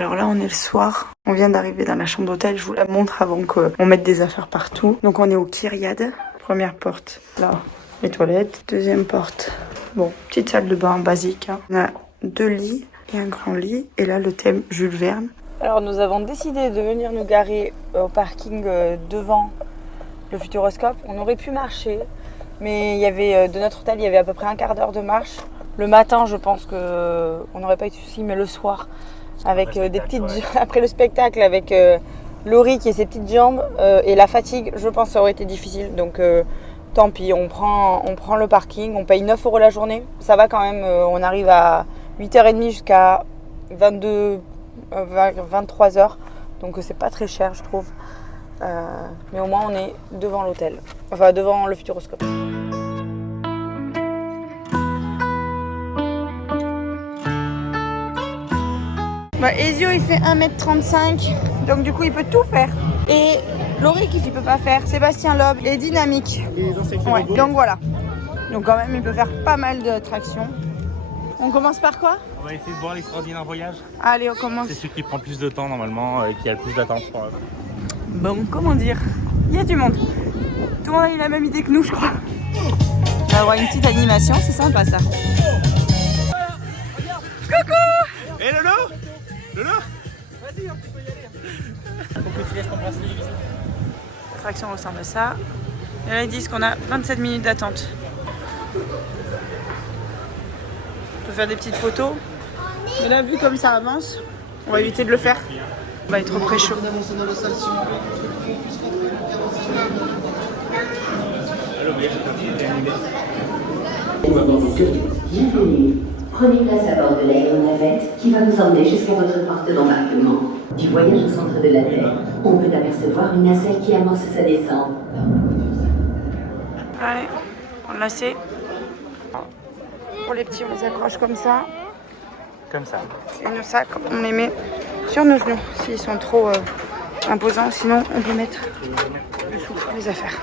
Alors là, on est le soir. On vient d'arriver dans la chambre d'hôtel. Je vous la montre avant qu'on mette des affaires partout. Donc on est au Kyriade. Première porte, là, les toilettes. Deuxième porte, bon, petite salle de bain basique. Hein. On a 2 lits et un grand lit. Et là, le thème Jules Verne. Alors nous avons décidé de venir nous garer au parking devant le Futuroscope. On aurait pu marcher, mais il y avait de notre hôtel, il y avait à peu près un quart d'heure de marche. Le matin, je pense qu'on n'aurait pas eu de soucis, mais le soir, avec des petites après le spectacle, avec Laurie qui a ses petites jambes et la fatigue, je pense que ça aurait été difficile. Donc tant pis, on prend le parking, on paye 9 € la journée. Ça va quand même, on arrive à 8h30 jusqu'à 23h. Donc c'est pas très cher, je trouve. Mais au moins on est devant l'hôtel, enfin devant le Futuroscope. Bah, Ezio il fait 1m35, donc du coup il peut tout faire. Et Laurie qui ne peut pas faire, Sébastien Loeb est dynamique. Ouais, donc voilà. Donc quand même il peut faire pas mal de tractions. On commence par quoi? On va essayer de voir l'extraordinaire voyage. Allez, on commence. C'est celui qui prend le plus de temps normalement, qui a le plus d'attente. Bon, comment dire? Il y a du monde. Tout le monde a eu la même idée que nous, je crois. On va avoir une petite animation, c'est sympa ça. Coucou! Et Lolo? Lolo? Vas-y, tu peux y aller. Faut que tu laisses ton bracelet. L'attraction ressemble à ça. Et là, ils disent qu'on a 27 minutes d'attente. On peut faire des petites photos. Mais là, vu comme ça avance, on va éviter de le faire. On va être trop chaud. Bienvenue. Prenez place à bord de l'aéronavette qui va vous emmener jusqu'à votre porte d'embarquement. Du voyage au centre de la Terre, on peut apercevoir une nacelle qui amorce sa descente. Allez, on l'a laissé. Pour les petits, on les accroche comme ça. Comme ça. Et nos sacs, on les met sur nos genoux s'ils sont trop imposants. Sinon, on peut mettre dessous les affaires.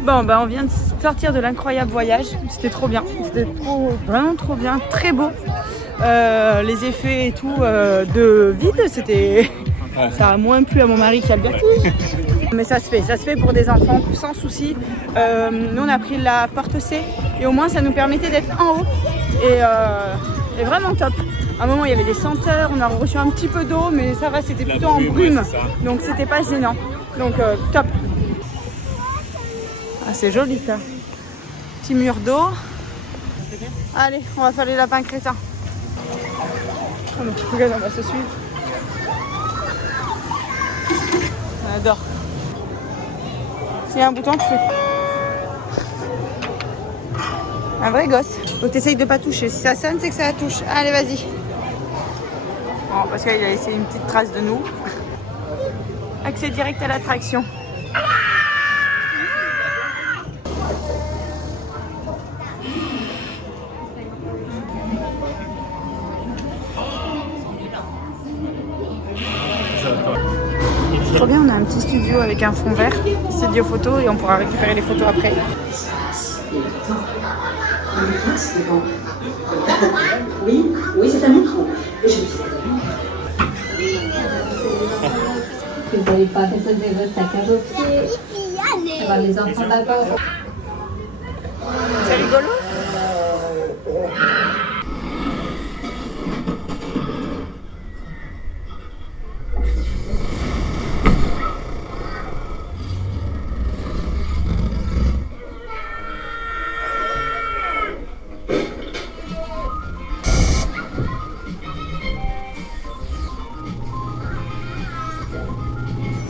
Bon, bah on vient de sortir de l'incroyable voyage, c'était trop bien, c'était vraiment trop bien, très beau. Les effets et tout de vide, c'était, ça a moins plu à mon mari qu'à le vertige. Mais ça se fait pour des enfants sans souci. Nous on a pris la porte C et au moins ça nous permettait d'être en haut et vraiment top. À un moment il y avait des senteurs, on a reçu un petit peu d'eau mais ça va, c'était plutôt en brume, donc c'était pas gênant. Donc top. Ah, c'est joli ça. Petit mur d'eau. Allez, on va faire les lapins crétins. Oh non, regarde, on va se suivre. On adore. S'il y a un bouton, tu fais. Un vrai gosse. Faut que t'essayes de pas toucher. Si ça sonne, c'est que ça touche. Allez, vas-y. Bon, parce qu'il a laissé une petite trace de nous. Accès direct à l'attraction. Trop bien, on a un petit studio avec un fond vert, studio photo et on pourra récupérer les photos après. Oui, c'est un micro. Et je me suis Vous n'allez pas déposer votre sac à vos pieds. Alors les enfants d'abord. C'est rigolo.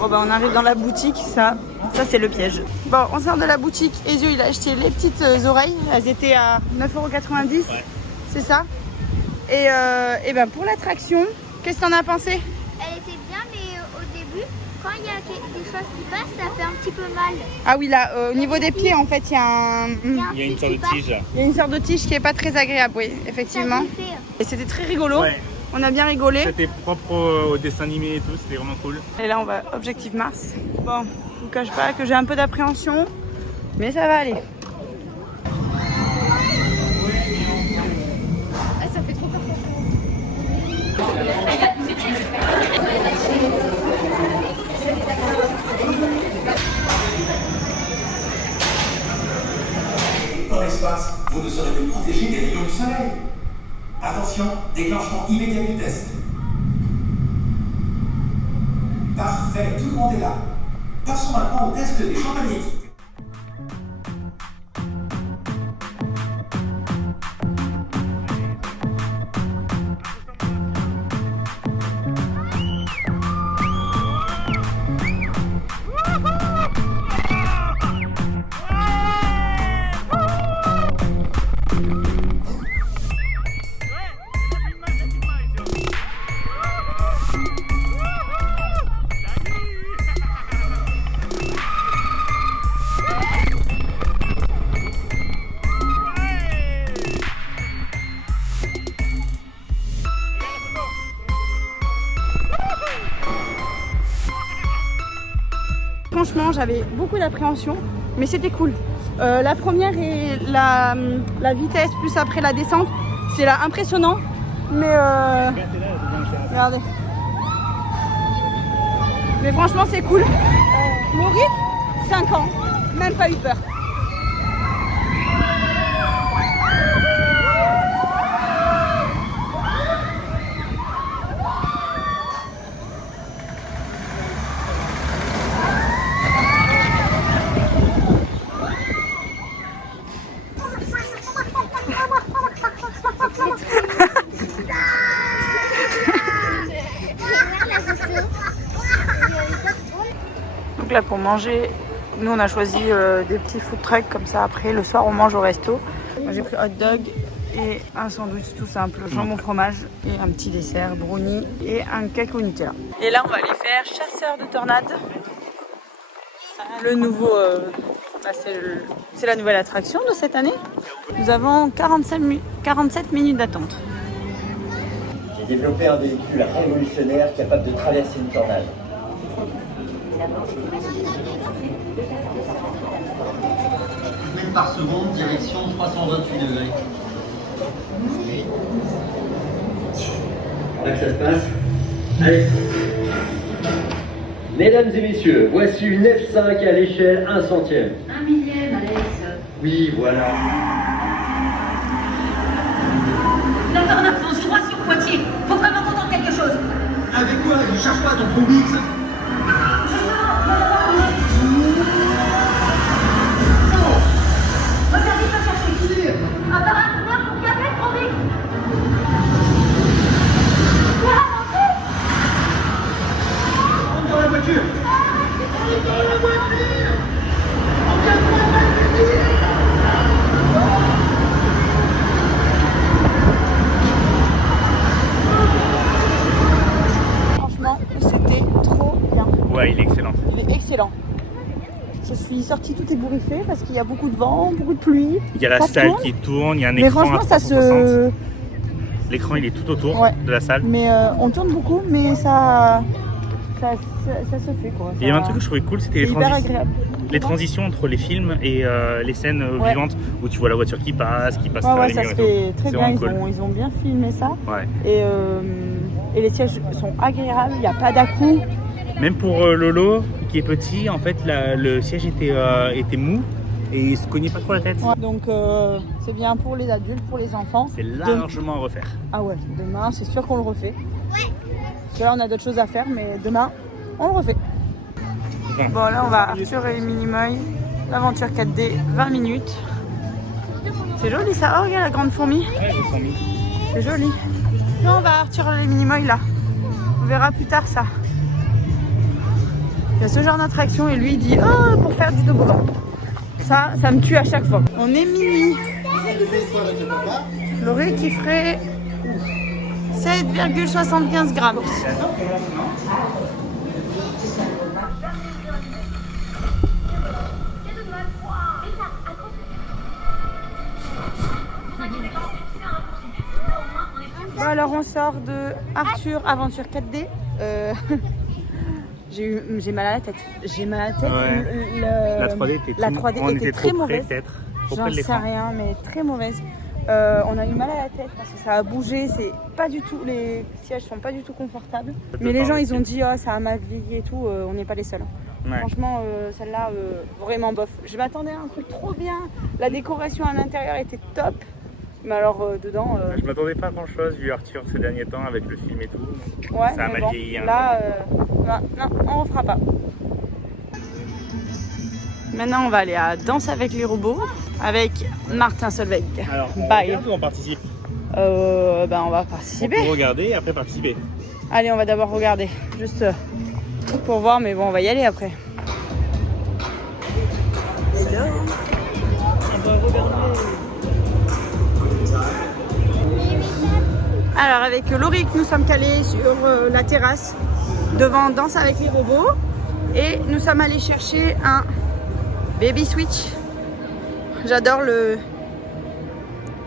Bon bah on arrive dans la boutique, ça c'est le piège. Bon, on sort de la boutique, Ezio il a acheté les petites oreilles, elles étaient à 9,90 €, ouais. C'est ça. Et ben pour l'attraction, qu'est-ce que t'en as pensé? Elle était bien, mais au début, quand il y a quelque chose qui passe, ça fait un petit peu mal. Ah oui, là, au niveau des pieds, en fait, il y a un... Il Il y a une sorte de tige. Il y a une sorte de tige qui est pas très agréable, oui, effectivement. Et c'était très rigolo. Ouais. On a bien rigolé. C'était propre au dessin animé et tout, c'était vraiment cool. Et là, on va Objectif Mars. Bon, je vous cache pas que j'ai un peu d'appréhension, mais ça va aller. Ça fait trop peur. Dans l'espace, vous ne serez plus protégé des rayons du soleil. Attention, déclenchement immédiat du test. Parfait, tout le monde est là. Passons maintenant au test des champs magnétiques. Franchement, j'avais beaucoup d'appréhension, mais c'était cool. La première et la vitesse, plus après la descente, c'est là impressionnant. Mais regardez. Mais franchement, c'est cool. Laurie, 5 ans, même pas eu peur. Donc là pour manger, nous on a choisi des petits food trucks comme ça, après le soir on mange au resto. Moi j'ai pris hot dog et un sandwich tout simple, jambon fromage et un petit dessert, brownie et un cake au Nutella. Et là on va aller faire chasseur de tornades. Le nouveau, c'est la nouvelle attraction de cette année. Nous avons 47 minutes d'attente. J'ai développé un véhicule révolutionnaire capable de traverser une tornade. Une par seconde, direction 328 degrés. Là que ça se passe. Allez. Mesdames et messieurs, voici une F5 à l'échelle 1 centième. 1 millième, Alex. Oui, voilà. La tornade fonce droit sur Poitiers. Faut vraiment qu'on tente quelque chose. Avec quoi? Ne cherche pas ton trou X. Regardez, va chercher. Apparemment, pour jamais trop vite. Rentre dans la voiture. Franchement, c'était trop bien. Ouais, il est excellent. Il est excellent. Je suis sortie tout ébouriffée parce qu'il y a beaucoup de vent, beaucoup de pluie. Il y a la Ça salle tourne. qui tourne, il y a un Mais écran franchement, à ça 360. se... L'écran il est tout autour Ouais. de la salle. Mais on tourne beaucoup, mais ça se fait quoi. Il y avait un truc que je trouvais cool, c'était C'est hyper agréable. les transitions entre les films et les scènes Ouais. vivantes où tu vois la voiture qui passe Ouais, à travers ouais, les ça murs se et tout. fait très C'est bien. vraiment cool. Ils ont bien filmé ça. Ouais. Et les sièges sont agréables, il n'y a pas d'à-coups. Même pour Lolo qui est petit, en fait le siège était mou et il se cognait pas trop la tête. Ouais, donc c'est bien pour les adultes, pour les enfants. C'est largement à refaire. Ah ouais, demain c'est sûr qu'on le refait. Parce que là on a d'autres choses à faire, mais demain on le refait. Bon là on va Arthur et les Minimoy, l'aventure 4D, 20 minutes. C'est joli ça, oh regarde la grande fourmi. Ouais, je sens mis. C'est joli. Là on va Arthur et les Minimoy là. On verra plus tard ça. Il y a ce genre d'attraction et lui il dit oh pour faire du toboggan. Ça me tue à chaque fois. On est mini. Laurie qui ferait 7,75 grammes. Bon, alors on sort de Arthur Aventure 4D. J'ai mal à la tête. J'ai mal à la tête. Ouais. La 3D était, la 3D on était était très trop près, mauvaise. peut-être. Trop près J'en de sais l'écran. rien, mais très mauvaise. On a eu mal à la tête parce que ça a bougé. C'est pas du tout, les sièges sont pas du tout confortables. Mais les gens ils ont dit oh, ça a mal vieilli et tout. On n'est pas les seuls. Ouais. Franchement, celle-là, vraiment bof. Je m'attendais à un truc trop bien. La décoration à l'intérieur était top. Mais alors dedans. Je m'attendais pas à grand chose vu Arthur ces derniers temps avec le film et tout. Ouais, ça a mais mal vieilli. Hein. Là, non, on refera pas. Maintenant, on va aller à Danse avec les robots avec Martin Solveig. Alors, on Bye. regarde ou on participe? On va On participer. peut regarder et après participer. Allez, on va d'abord regarder, juste pour voir, mais bon, on va y aller après. Hello. On va regarder. Alors, avec Laurie, nous sommes calés sur la terrasse devant Danse avec les robots et nous sommes allés chercher un Baby Switch. J'adore le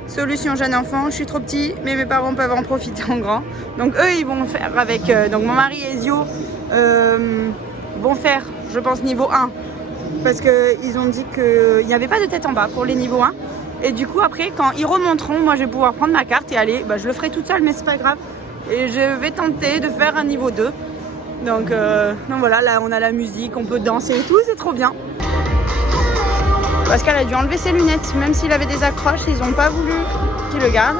solution jeune enfant. Je suis trop petit, mais mes parents peuvent en profiter en grand. Donc eux, ils vont faire avec. Donc mon mari et Zio vont faire, je pense, niveau 1. Parce qu'ils ont dit qu'il n'y avait pas de tête en bas pour les niveaux 1. Et du coup, après, quand ils remonteront, moi, je vais pouvoir prendre ma carte et aller. Je le ferai toute seule, mais c'est pas grave. Et je vais tenter de faire un niveau 2. Donc voilà, là, on a la musique, on peut danser et tout, c'est trop bien. Pascal a dû enlever ses lunettes, même s'il avait des accroches, ils n'ont pas voulu qu'il le garde.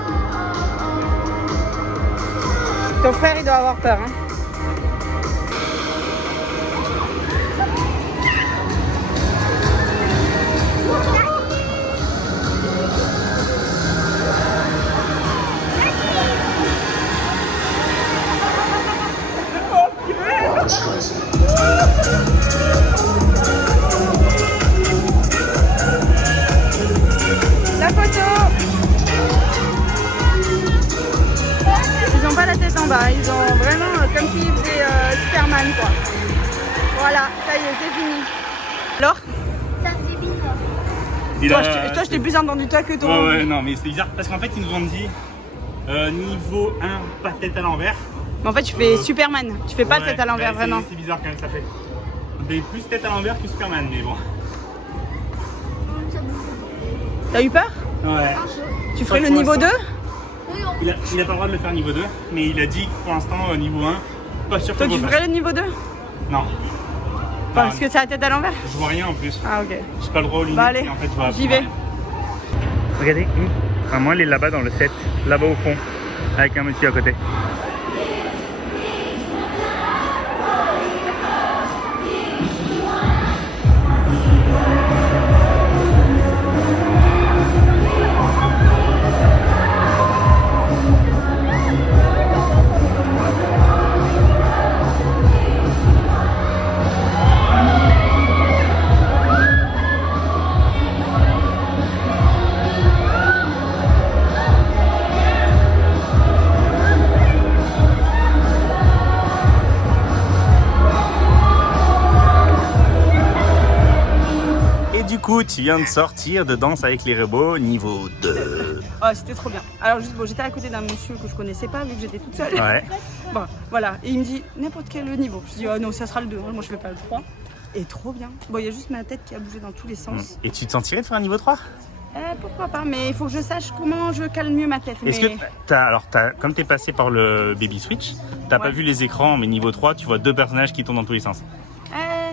Ton frère, il doit avoir peur. Hein. La photo. Ils n'ont pas la tête en bas, ils ont vraiment comme s'ils faisaient Superman quoi. Voilà, ça y est, c'est fini. Alors Ça fait bizarre. Toi, je t'ai plus entendu toi que toi. Ouais, non, mais c'est bizarre parce qu'en fait, ils nous ont dit niveau 1, pas tête à l'envers. Mais en fait, tu fais Superman, tu fais pas Ouais, tête à l'envers vraiment. C'est bizarre quand même, ça fait. Mais plus tête à l'envers que Superman, mais bon. T'as eu peur? Ouais. Tu ferais Pour le niveau 2? l'instant, il a pas le droit de le faire niveau 2, mais il a dit que pour l'instant, niveau 1, pas sûr que Toi, je tu le ferais le niveau 2? Non. Parce que c'est la tête à l'envers? Je vois rien en plus. Ah, ok. J'ai pas le droit aux lunettes. Bah, allez, et en fait, je vois j'y vais. Regardez, moi elle est là-bas dans le set, là-bas au fond, avec un monsieur à côté. Et du coup, tu viens de sortir de Danse avec les robots niveau 2. Oh, c'était trop bien. Alors juste, bon, j'étais à côté d'un monsieur que je connaissais pas vu que j'étais toute seule. Ouais. Bon, voilà. Et il me dit n'importe quel niveau. Je dis oh non, ça sera le 2. Moi, je fais pas le 3. Et trop bien. Bon, il y a juste ma tête qui a bougé dans tous les sens. Et tu te sentirais de faire un niveau 3? Pourquoi pas, mais il faut que je sache comment je cale mieux ma tête. Est-ce mais... que comme t'es passé par le Baby Switch, t'as pas vu les écrans, mais niveau 3, tu vois deux personnages qui tournent dans tous les sens.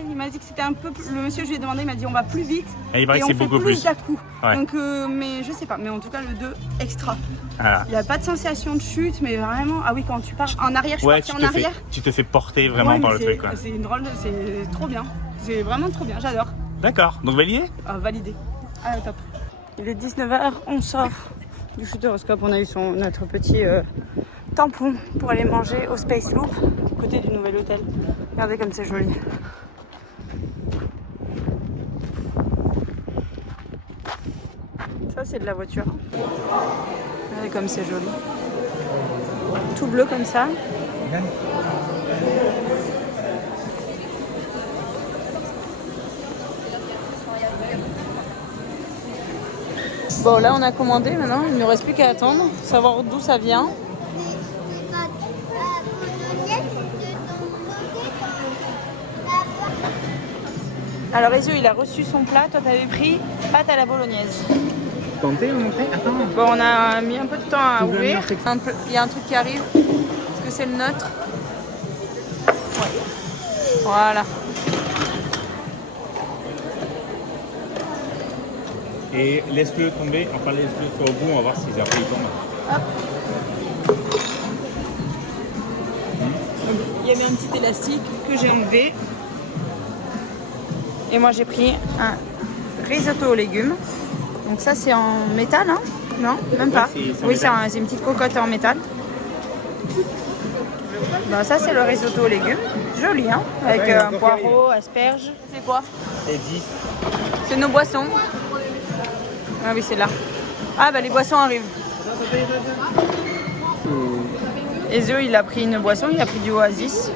Il m'a dit que c'était un peu plus... Le monsieur, je lui ai demandé, il m'a dit on va plus vite. Et il paraît que on c'est fait beaucoup plus plus. d'à-coups. Ouais. Donc, mais je sais pas. Mais en tout cas, le 2, extra. Voilà. Il n'y a pas de sensation de chute, mais vraiment... Ah oui, quand tu pars en arrière, je suis Ouais, partie en arrière. tu te fais porter vraiment Ouais, par mais le truc. Quoi. C'est une drôle de... C'est trop bien. C'est vraiment trop bien, j'adore. D'accord, donc validé? Ah, validé. Ah, top. Il est 19h, on sort du Futuroscope. On a eu notre petit tampon pour aller manger au Space Loop, côté du nouvel hôtel. Regardez comme c'est joli. Ça, c'est de la voiture. Regardez comme c'est joli. Tout bleu comme ça. Bon, là on a commandé maintenant, il ne nous reste plus qu'à attendre, savoir d'où ça vient. Alors Ezio, il a reçu son plat. Toi, t'avais pris pâte à la bolognaise. Tentez, montrer. Attends. Bon, on a mis un peu de temps à ouvrir. Il y a un truc qui arrive. Est-ce que c'est le nôtre? Ouais. Voilà. Et laisse-le tomber, enfin laisse-le sur le bout, on va voir si après il tombe. Hop. Donc, il y avait un petit élastique que j'ai enlevé. Et moi j'ai pris un risotto aux légumes. Donc ça c'est en métal, hein? Non, même pas. Oui, c'est une petite cocotte en métal. Bon, ça c'est le risotto aux légumes. Joli, hein? Avec un poireau, asperges. C'est quoi? C'est 10. C'est nos boissons. Ah oui, c'est là. Ah bah les boissons arrivent. Ezio, il a pris une boisson, il a pris du Oasis.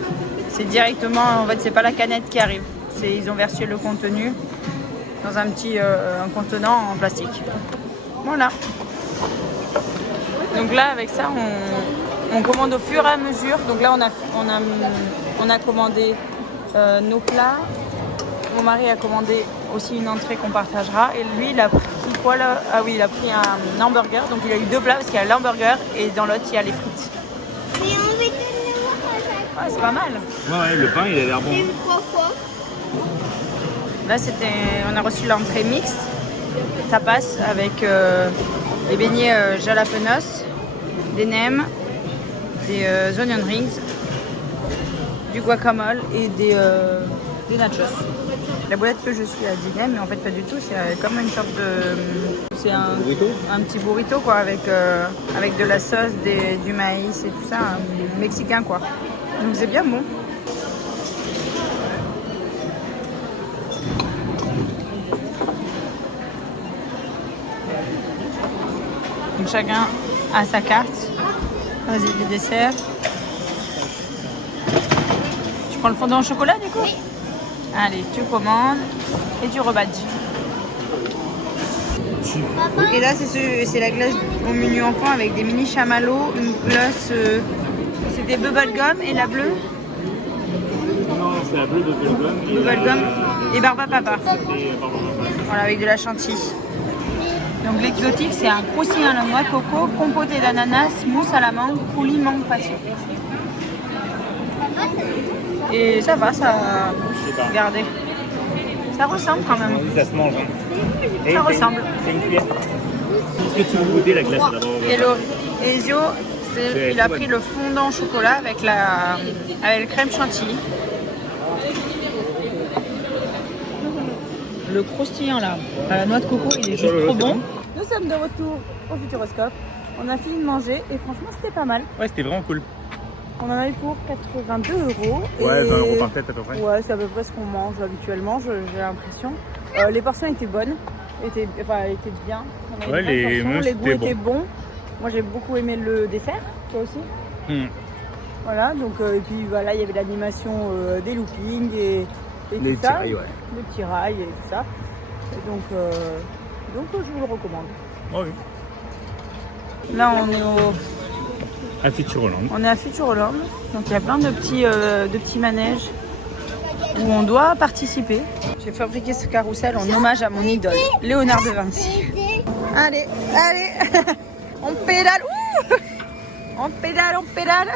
C'est directement, en fait, c'est pas la canette qui arrive. Ils ont versé le contenu dans un petit un contenant en plastique. Voilà. Donc là, avec ça, on commande au fur et à mesure. Donc là, on a commandé nos plats. Mon mari a commandé aussi une entrée qu'on partagera. Et lui, il a pris quoi là? Ah oui, il a pris un hamburger. Donc il a eu 2 plats parce qu'il y a l'hamburger et dans l'autre, il y a les frites. Mais on veut te le voir à chaque Ouais, c'est pas mal. Ouais, le pain, il a l'air bon. fois. 3 fois. Là, on a reçu l'entrée mixte, tapas avec des beignets jalapenos, des nems, des onion rings, du guacamole et des nachos. La boulette que je suis à 10 nems, mais en fait pas du tout, c'est comme une sorte de... C'est un petit burrito quoi, avec de la sauce, du maïs et tout ça, mexicain quoi. Donc c'est bien bon. Donc chacun a sa carte. Vas-y, les desserts. Tu prends le fondant au chocolat du coup? Oui. Allez, tu commandes et tu rebadges. Et là, c'est la glace au menu enfant avec des mini chamallows, une glace, c'est des bubblegum et la bleue. Non, c'est la bleue de bubblegum. Bubblegum et barba papa. Voilà, avec de la chantilly. Donc l'exotique, c'est un croustillant à la noix de coco, compoté d'ananas, mousse à la mangue, coulis mangue passion. Et ça va, ça... Regardez. Ça ressemble quand même. Ça se mange. Hein. Ça ressemble. C'est une cuillère. Est-ce que tu veux goûter la glace d'abord? Et Ezio, il a pris le fondant au chocolat avec le crème chantilly. Le croustillant là, à la noix de coco, il est juste trop bon. Nous sommes de retour au Futuroscope. On a fini de manger et franchement c'était pas mal. Ouais, c'était vraiment cool. On en a eu pour 82 €. Ouais, 20 € par tête à peu près. Ouais, c'est à peu près ce qu'on mange habituellement, j'ai l'impression. Les portions étaient bonnes, étaient bien. Ouais, les goûts étaient bons. Moi j'ai beaucoup aimé le dessert, toi aussi. Voilà, donc et puis voilà, il y avait l'animation des loopings et les tout ça. petits rails, ouais. Les petits rails et tout ça. Et donc je vous le recommande. Oh, oui. Là on est à Futuroland. On est à Futuroland, donc il y a plein de petits manèges où on doit participer. J'ai fabriqué ce carrousel en hommage à mon idole, Léonard de Vinci. Allez, on pédale, on pédale.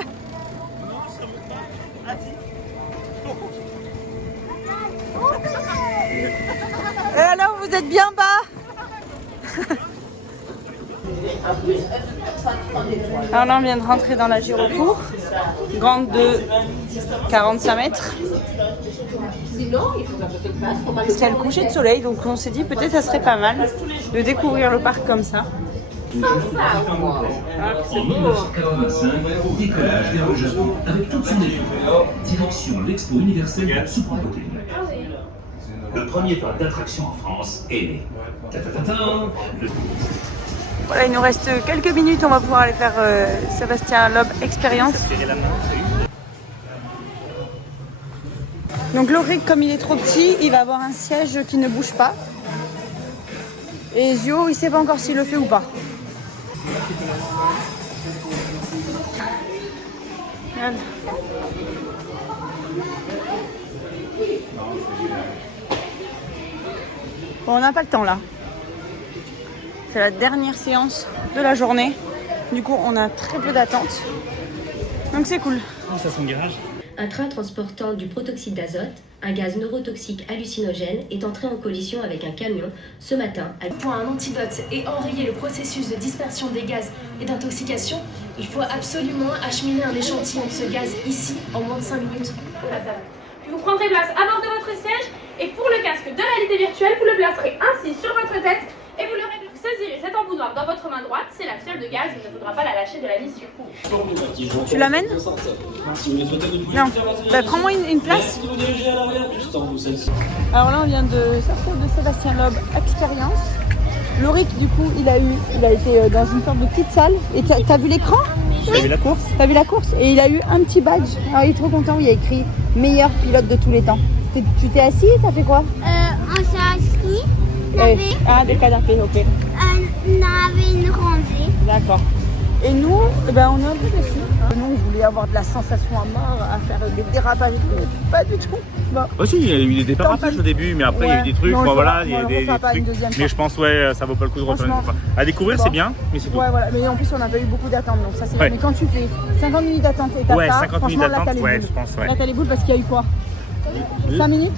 Et alors, vous êtes bien bas. Alors là, on vient de rentrer dans la Gyrotour, grande de 45 mètres. C'était le coucher de soleil, donc on s'est dit peut-être ça serait pas mal de découvrir le parc comme ça. En 1985, décollage vers le Japon avec toute son équipe. Direction l'Expo universelle de Tsukuba. Le premier parc d'attraction en France est né. Voilà, il nous reste quelques minutes, on va pouvoir aller faire Sébastien Loeb Experience. Donc Lorik, comme il est trop petit, il va avoir un siège qui ne bouge pas. Et Ezio, il sait pas encore s'il le fait ou pas. Regarde. Bon, on n'a pas le temps là. C'est la dernière séance de la journée. Du coup, on a très peu d'attente. Donc c'est cool. Ça sent le garage. Un train transportant du protoxyde d'azote, un gaz neurotoxique hallucinogène, est entré en collision avec un camion ce matin. Pour un antidote et enrayer le processus de dispersion des gaz et d'intoxication, il faut absolument acheminer un échantillon de ce gaz ici en moins de 5 minutes au labo. Puis vous prendrez place à bord de votre siège et pour le casque de réalité virtuelle, vous le placerez ainsi sur votre tête et vous le réglez. Vous saisirez cet embout noir dans votre main droite, c'est la fiole de gaz, il ne faudra pas la lâcher de la mission. Tu l'amènes? Non. Bah, prends-moi une place. Alors là, on vient de sortir de Sébastien Loeb Expérience. Lorik, du coup, il a été dans une sorte de petite salle. Et t'as vu l'écran? T'as vu la course? T'as vu la course? Et il a eu un petit badge. Alors il est trop content, il y a écrit meilleur pilote de tous les temps. Tu t'es assis? T'as fait quoi? On s'est assis. Des canapés, ok. On avait une rangée. D'accord. Et nous, on est un peu déçus. Nous, on voulait avoir de la sensation à mort, à faire des dérapages et tout. Pas du tout. Bon. Aussi, il y a eu des dérapages au début, mais après il y a eu des trucs. Non, voilà, il y a des trucs. Mais je pense, ça vaut pas le coup de refaire une fois. À découvrir, c'est bien, mais c'est tout. Ouais, voilà. Mais en plus, on n'a pas eu beaucoup d'attente, donc ça c'est bien. Mais quand tu fais 50 minutes d'attente et t'as ça, 50 minutes franchement, là, d'attente, t'as les boules. je pense, Là, t'as les boules parce qu'il y a eu quoi? 5 minutes?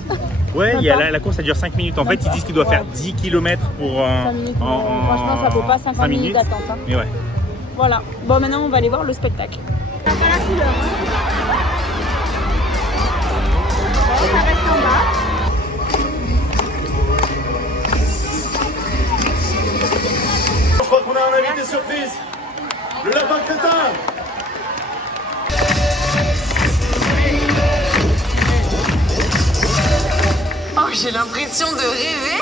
Ouais, la course, ça dure 5 minutes. En fait, ils disent qu'il doit faire 10 km pour... 5 minutes. Franchement, ça vaut pas 50 minutes d'attente. Hein. Mais ouais. Voilà. Bon, maintenant, on va aller voir le spectacle. Ça fait la couleur. Ça reste en bas. Je crois qu'on a un invité surprise. Le lapin crétin. Oh, j'ai l'impression de rêver.